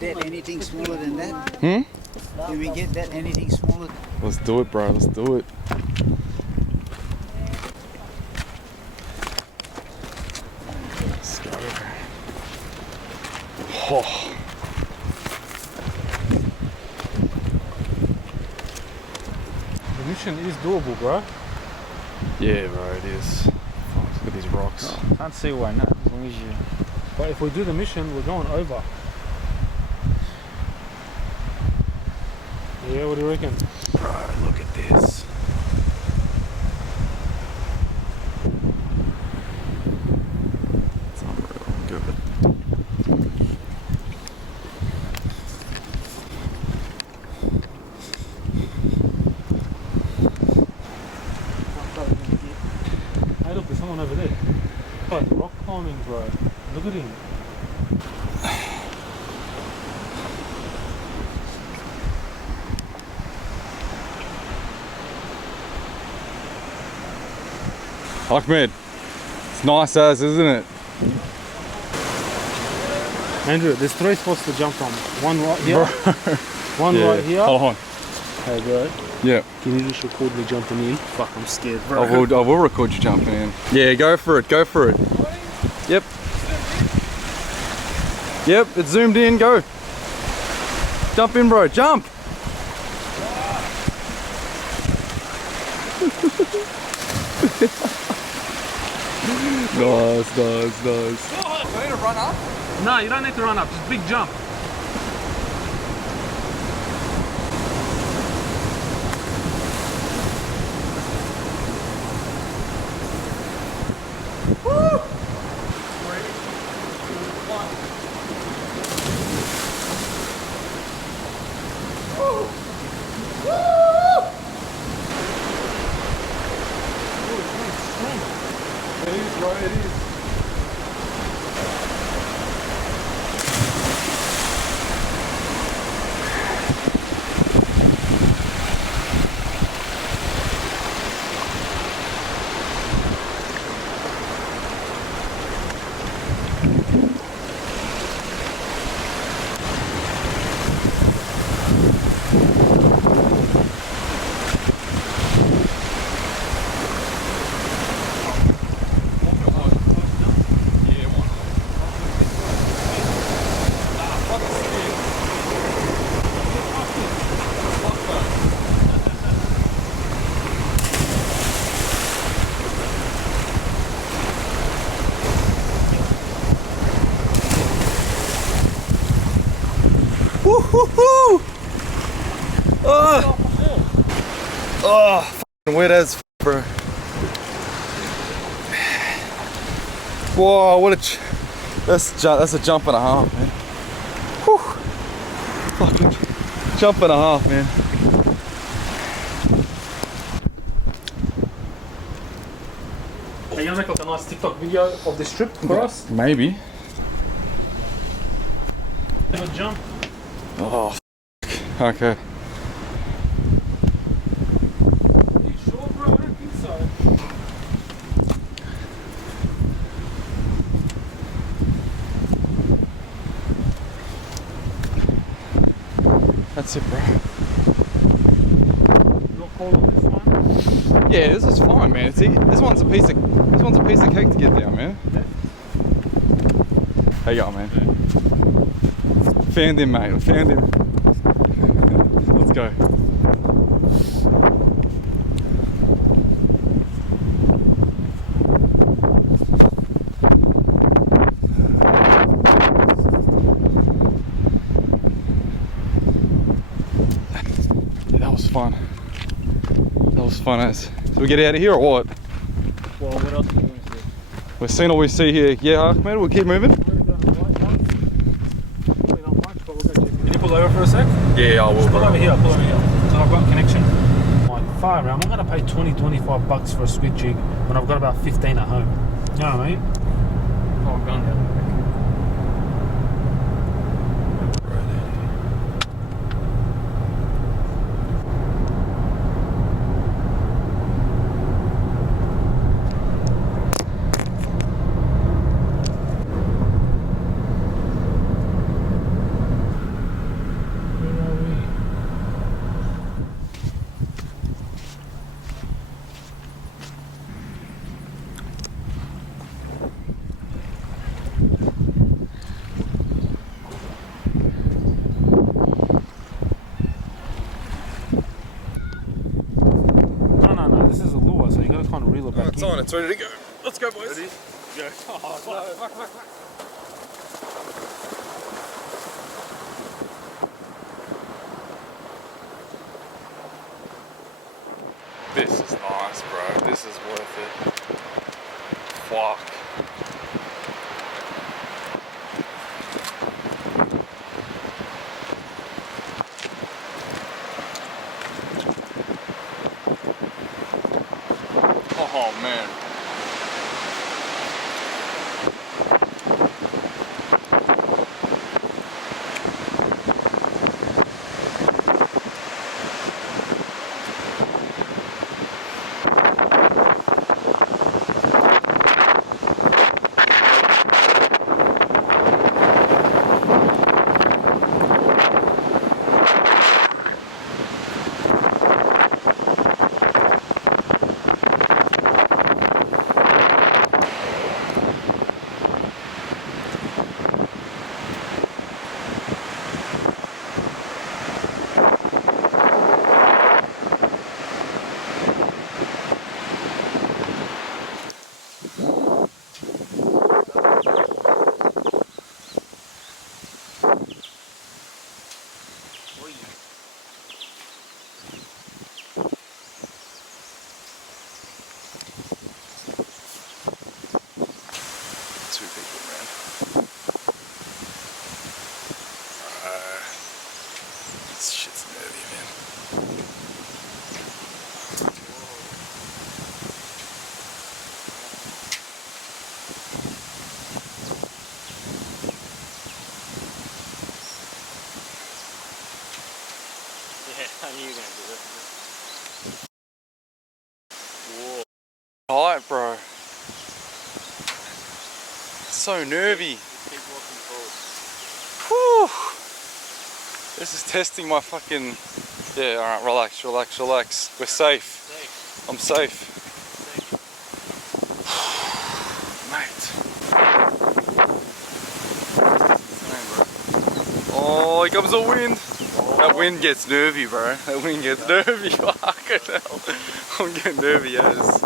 that anything smaller than that? Hmm? Can we get that anything smaller? Let's do it, bro. Let's do it. Let's go. Oh. The mission is doable, bro. Yeah, bro, it is. Oh, look at these rocks. Can't see why not, as long as you... But if we do the mission, we're going over. Yeah, what do you reckon? Bro, look at this. It's unreal. Good. Hey, look, there's someone over there. Oh, it's rock climbing, bro. Look at him. Ahmed, it's nice as, isn't it? Andrew, there's 3 spots to jump from. One right here, one right here. Hold on. Hey, bro. Yeah. Can you just record me jumping in? Fuck, I'm scared, bro. I will record you jumping in. Yeah, go for it, go for it. Yep. Yep, it's zoomed in, go. Jump in, bro, jump. Nice. Do I need to run up? No, you don't need to run up, just big jump. Woo! Ready? 1. Woo! It is, bro, it is. Woo-hoo-hoo! Oh, f***ing wet as f***, bro. Whoa, what a that's a jump and a half, man. Whew. Fucking jump and a half, man. Are you gonna make like a nice TikTok video of this trip for us? Maybe. Have a jump. Oh, okay. Are you sure, bro? I don't think so. That's it, bro. Your call on this one? Yeah, this is fine, man. See, this one's a piece of cake to get down, man. Yeah. How you going, man? Found him, mate. Found him. Let's go. Yeah, that was fun. That was fun as. So we get out of here or what? Well, what else are we going to do? We've seen all we see here. Yeah, Ahmed, we'll keep moving. Can you pull over for a sec? Yeah, I will. Pull over here, pull over here. So I've got connection. Like, far around, I'm going to pay 20, 25 bucks for a squid jig when I've got about 15 at home. You know what I mean? Oh, I'm going down. wheeler back It's in. on, it's ready to go. Let's go, boys. Ready? Go. Oh, fuck. This is nice, bro. This is worth it. Fuck. Oh man. Two people, man. This shit's nervy, man. Yeah, I knew you were going to do that. Alright, bro. So nervy. Keep walking forward. Whew. This is testing my fucking... Yeah, alright, relax. We're safe. Safe. I'm safe. Mate. Oh, here comes the wind. That wind gets nervy, bro. That wind gets nervy. Fucking hell. I'm getting nervy as.